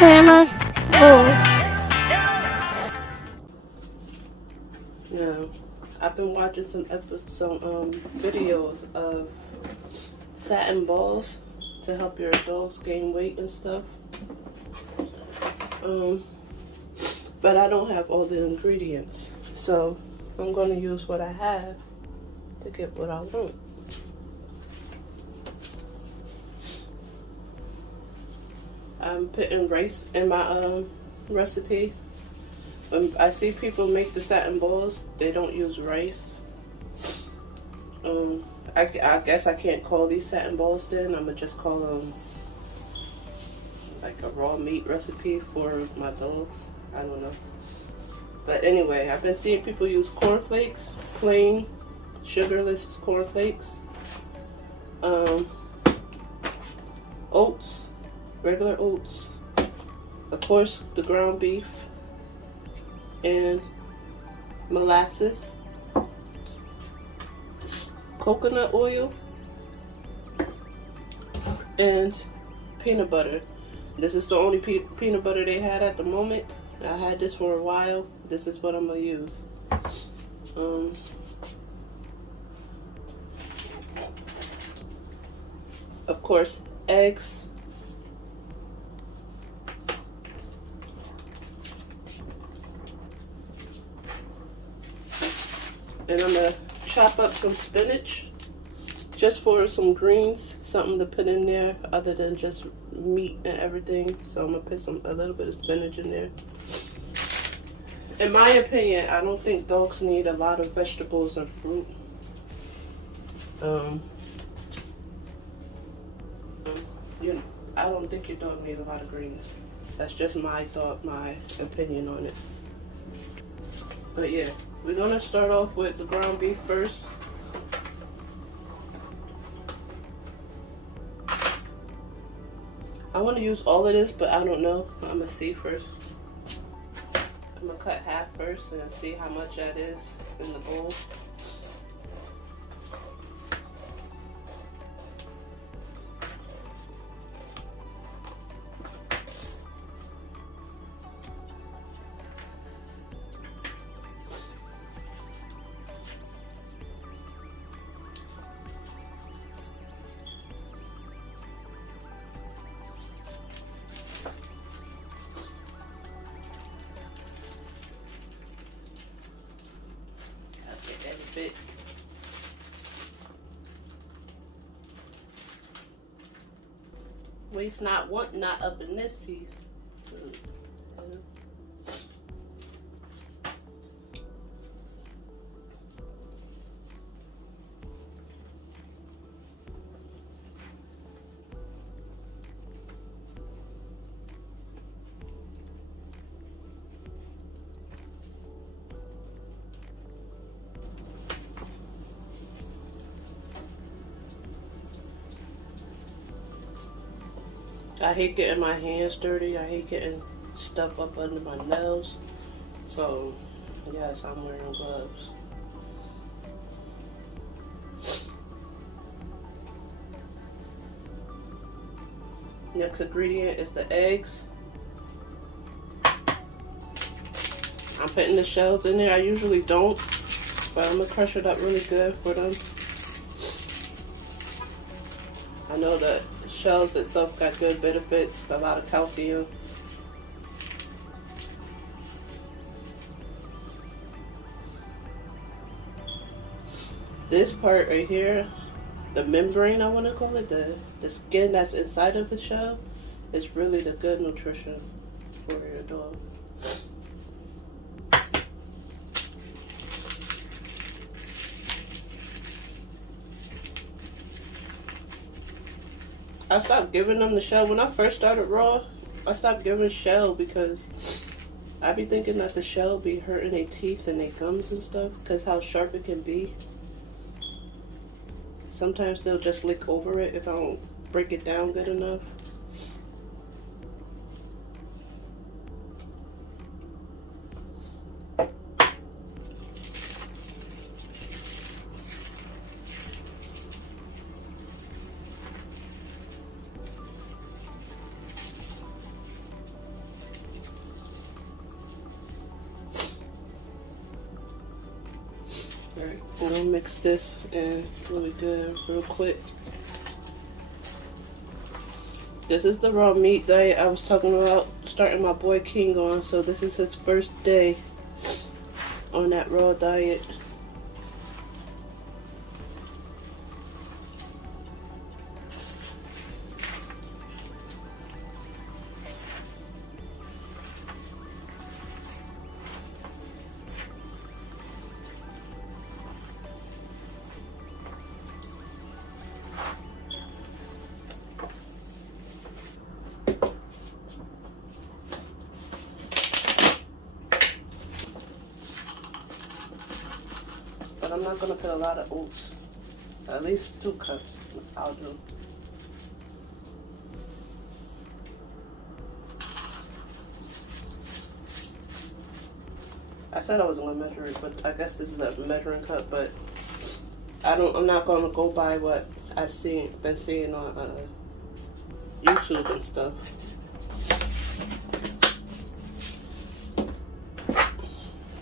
Grandma, rules. Now, I've been watching some videos of satin balls to help your dogs gain weight and stuff. But I don't have all the ingredients, so I'm going to use what I have to get what I want. I'm putting rice in my recipe. When I see people make the satin balls, they don't use rice. I guess I can't call these satin balls then. I'm gonna just call them like a raw meat recipe for my dogs. I don't know. But anyway, I've been seeing people use cornflakes, plain sugarless cornflakes, oats, regular oats, of course the ground beef, and molasses, coconut oil, and peanut butter. This is the only peanut butter they had at the moment. I had this for a while. This is what I'm gonna use. Of course, eggs. And I'm gonna chop up some spinach just for some greens, something to put in there other than just meat and everything. So I'm gonna put a little bit of spinach in there. In my opinion, I don't think dogs need a lot of vegetables and fruit. You know, I don't think your dog needs a lot of greens. That's just my thought, my opinion on it. But yeah, we're gonna start off with the ground beef first. I want to use all of this, but I don't know. I'm gonna see first. I'm gonna cut half first and see how much that is in the bowl. Bit. Waste not, want not up in this piece. I hate getting my hands dirty. I hate getting stuff up under my nails. So, yes, I'm wearing gloves. Next ingredient is the eggs. I'm putting the shells in there. I usually don't, but I'm gonna crush it up really good for them. I know that shells itself got good benefits, a lot of calcium. This part right here, the membrane, I want to call it, the skin that's inside of the shell, is really the good nutrition for your dog. I stopped giving them the shell. When I first started raw, I stopped giving shell because I be thinking that the shell be hurting their teeth and their gums and stuff because how sharp it can be. Sometimes they'll just lick over it if I don't break it down good enough. mix this in really good real quick. This is the raw meat diet I was talking about starting my boy King on. So this is his first day on that raw diet. But I'm not going to put a lot of oats. At least 2 cups I'll do. I said I wasn't going to measure it, but I guess this is a measuring cup, but I'm not going to go by what I've been seeing on YouTube and stuff.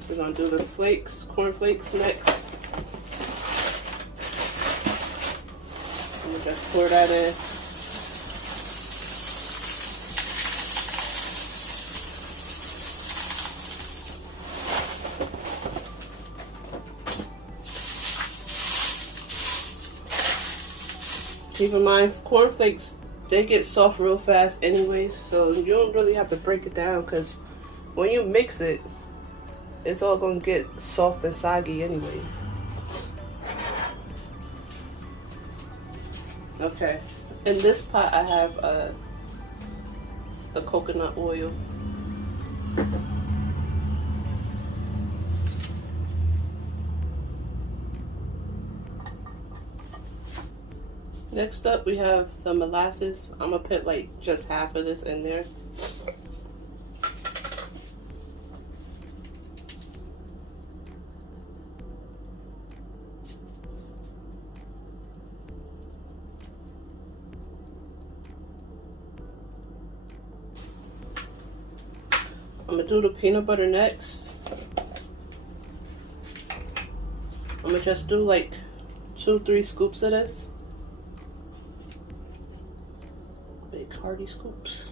We're going to do the corn flakes next. And just pour that in. Keep in mind, corn flakes, they get soft real fast anyways, so you don't really have to break it down, because when you mix it, it's all going to get soft and soggy anyways. Okay, in this pot I have the coconut oil. Next up we have the molasses. I'm going to put like just half of this in there. I'm going to do the peanut butter next. I'm going to just do like 2-3 scoops of this. Big hearty scoops.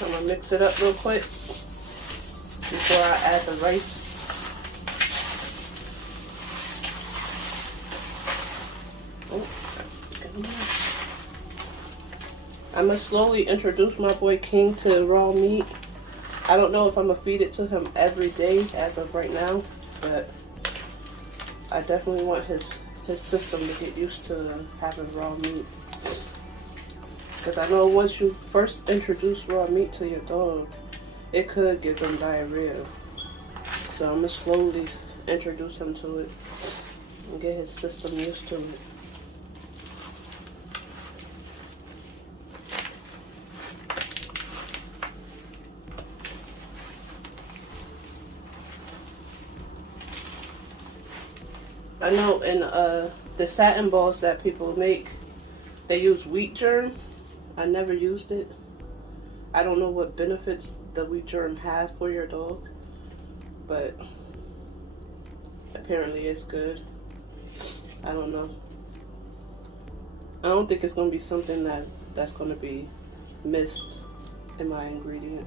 I'm going to mix it up real quick before I add the rice. I'm going to slowly introduce my boy King to raw meat. I don't know if I'm going to feed it to him every day as of right now, but I definitely want his system to get used to having raw meat. Because I know once you first introduce raw meat to your dog, it could give them diarrhea. So I'm going to slowly introduce him to it and get his system used to it. I know in the Satin balls that people make, they use wheat germ. I never used it. I don't know what benefits the wheat germ have for your dog, but apparently it's good. I don't know. I don't think it's going to be something that's going to be missed in my ingredient.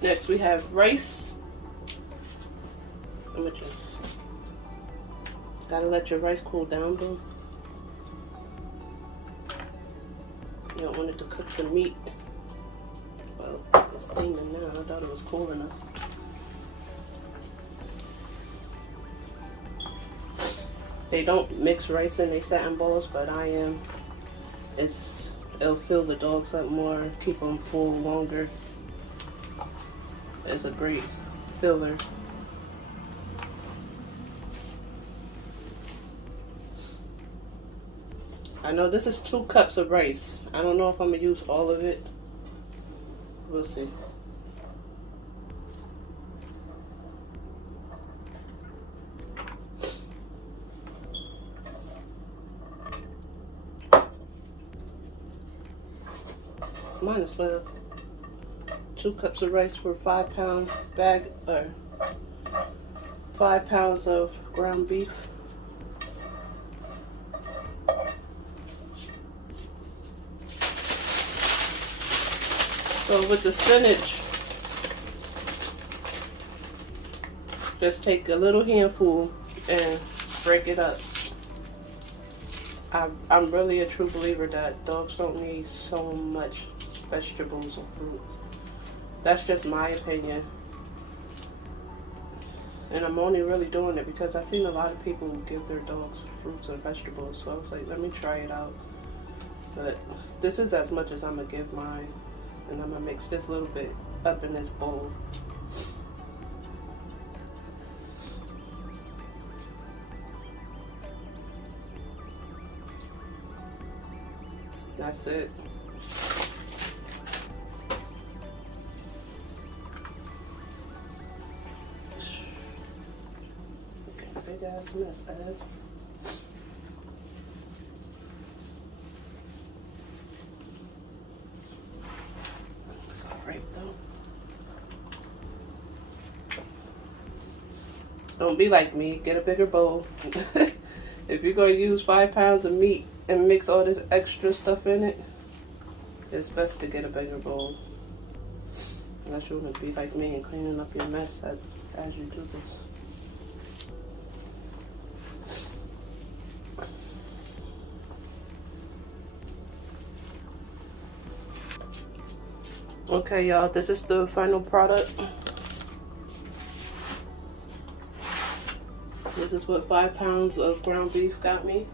Next we have rice. I'm gonna just gotta let your rice cool down though. You don't want it to cook the meat. Well, it's steaming now. I thought it was cool enough. They don't mix rice in their Satin balls, but I am. It'll fill the dogs up more, keep them full longer. It's a great filler. I know this is 2 cups of rice. I don't know if I'm gonna use all of it, We'll see. Might as well. 2 cups of rice for 5-pound bag, or 5 pounds of ground beef. So with the spinach, just take a little handful and break it up. I'm really a true believer that dogs don't need so much vegetables or fruit. That's just my opinion. And I'm only really doing it because I've seen a lot of people give their dogs fruits and vegetables. So I was like, let me try it out. But this is as much as I'm going to give mine. And I'm going to mix this little bit up in this bowl. That's it. Big ass mess, Ed. It's alright though. Don't be like me. Get a bigger bowl. If you're going to use 5 pounds of meat and mix all this extra stuff in it, it's best to get a bigger bowl. Unless you want to be like me and cleaning up your mess as you do this. Okay, y'all, this is the final product. This is what 5 pounds of ground beef got me.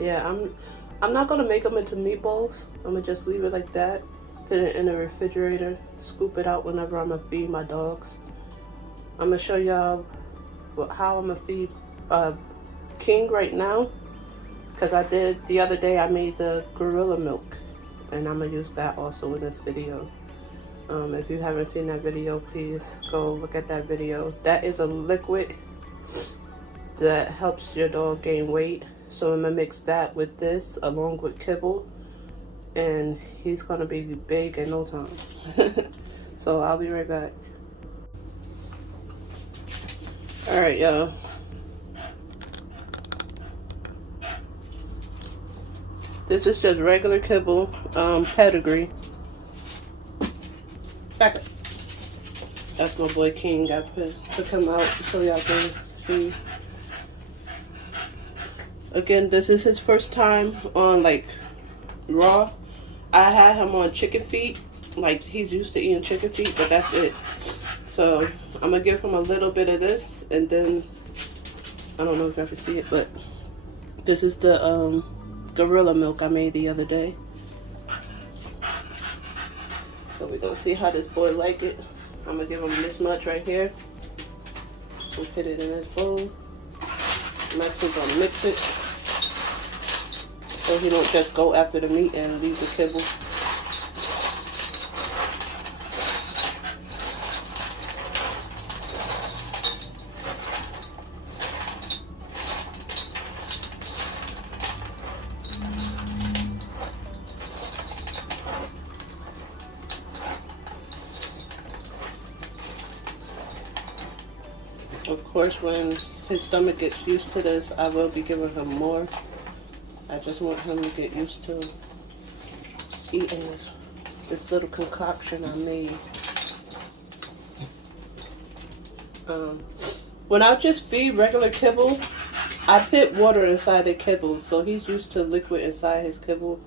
Yeah, I'm not gonna make them into meatballs. I'm gonna just leave it like that. Put it in the refrigerator. Scoop it out whenever I'm gonna feed my dogs. I'm gonna show y'all how I'm gonna feed King right now. Because I did, the other day I made the gorilla milk, and I'm going to use that also in this video. If you haven't seen that video, please go look at that video. That is a liquid that helps your dog gain weight. So I'm going to mix that with this along with kibble, and he's going to be big in no time. So I'll be right back. Alright, y'all. This is just regular kibble, pedigree. Back up. That's my boy King. I took him out so y'all can see. Again, this is his first time on like raw. I had him on chicken feet. Like, he's used to eating chicken feet, but that's it. So I'm gonna give him a little bit of this, and then I don't know if y'all can see it, but this is the gorilla milk I made the other day. So we're gonna see how this boy like it. I'm gonna give him this much right here. We'll put it in this bowl. Max is gonna mix it so he don't just go after the meat and leave the kibble. Of course, when his stomach gets used to this, I will be giving him more. I just want him to get used to eating this little concoction I made. When I just feed regular kibble, I put water inside the kibble, so he's used to liquid inside his kibble.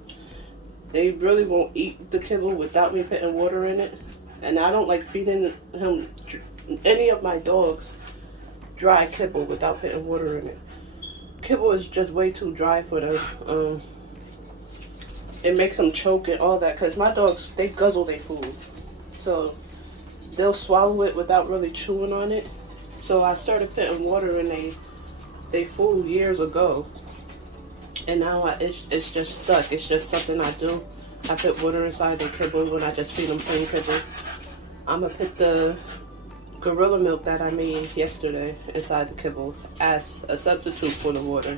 They really won't eat the kibble without me putting water in it. And I don't like feeding him, any of my dogs, dry kibble without putting water in it. Kibble is just way too dry for them. It makes them choke and all that, because my dogs, they guzzle their food. So they'll swallow it without really chewing on it. So I started putting water in they food years ago. And now it's just stuck. It's just something I do. I put water inside the kibble when I just feed them plain kibble. I'm gonna put the gorilla milk that I made yesterday inside the kibble as a substitute for the water.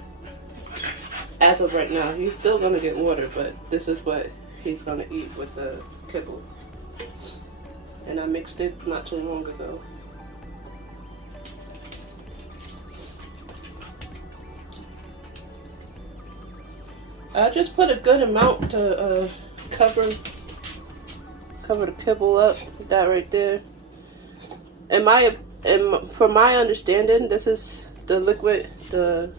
As of right now, he's still gonna get water, but this is what he's gonna eat with the kibble. And I mixed it not too long ago. I just put a good amount to cover the kibble up. That right there. And from my understanding, this is the liquid. The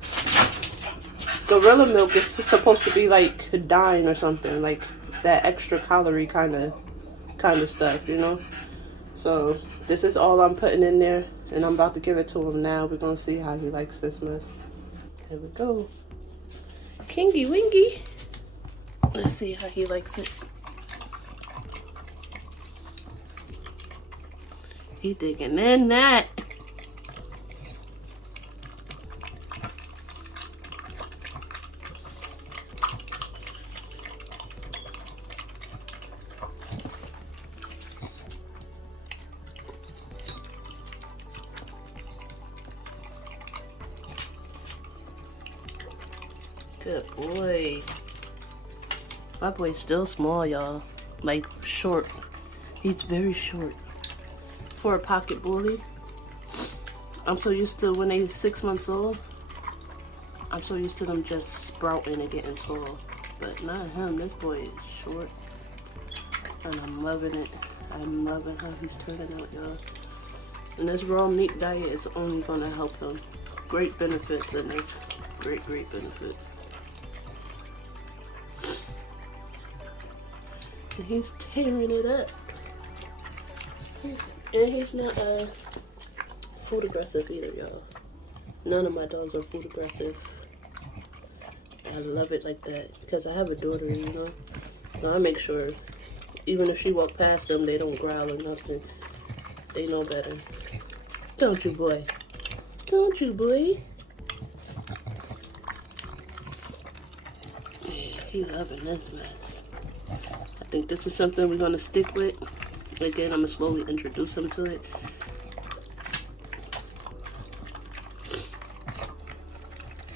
gorilla milk is supposed to be like dying or something, like that extra calorie kind of stuff, you know. So this is all I'm putting in there, and I'm about to give it to him now. We're gonna see how he likes this mess. Here we go. Kingy Wingy. Let's see how he likes it. He digging in that. Good boy. My boy's still small, y'all. Like, short. He's very short. For a pocket bully. I'm so used to when they're 6 months old. I'm so used to them just sprouting and getting tall. But not him. This boy is short. And I'm loving it. I'm loving how he's turning out, y'all. And this raw meat diet is only going to help him. Great benefits in this. Great benefits. And he's tearing it up. And he's not food aggressive either, y'all. None of my dogs are food aggressive. I love it like that because I have a daughter, you know. So I make sure, even if she walk past them, they don't growl or nothing. They know better. Don't you, boy? Don't you, boy? Yeah, he loving this mess. I think this is something we're gonna stick with. Again, I'm gonna slowly introduce him to it.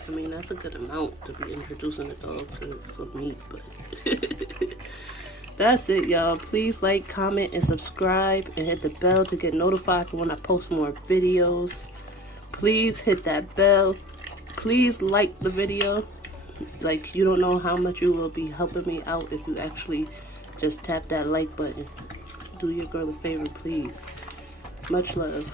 I mean, that's a good amount to be introducing the dog to some meat, but that's it, y'all. Please like, comment, and subscribe, and hit the bell to get notified for when I post more videos. Please hit that bell. Please like the video. Like, you don't know how much you will be helping me out if you actually just tap that like button. Do your girl a favor, please. Much love.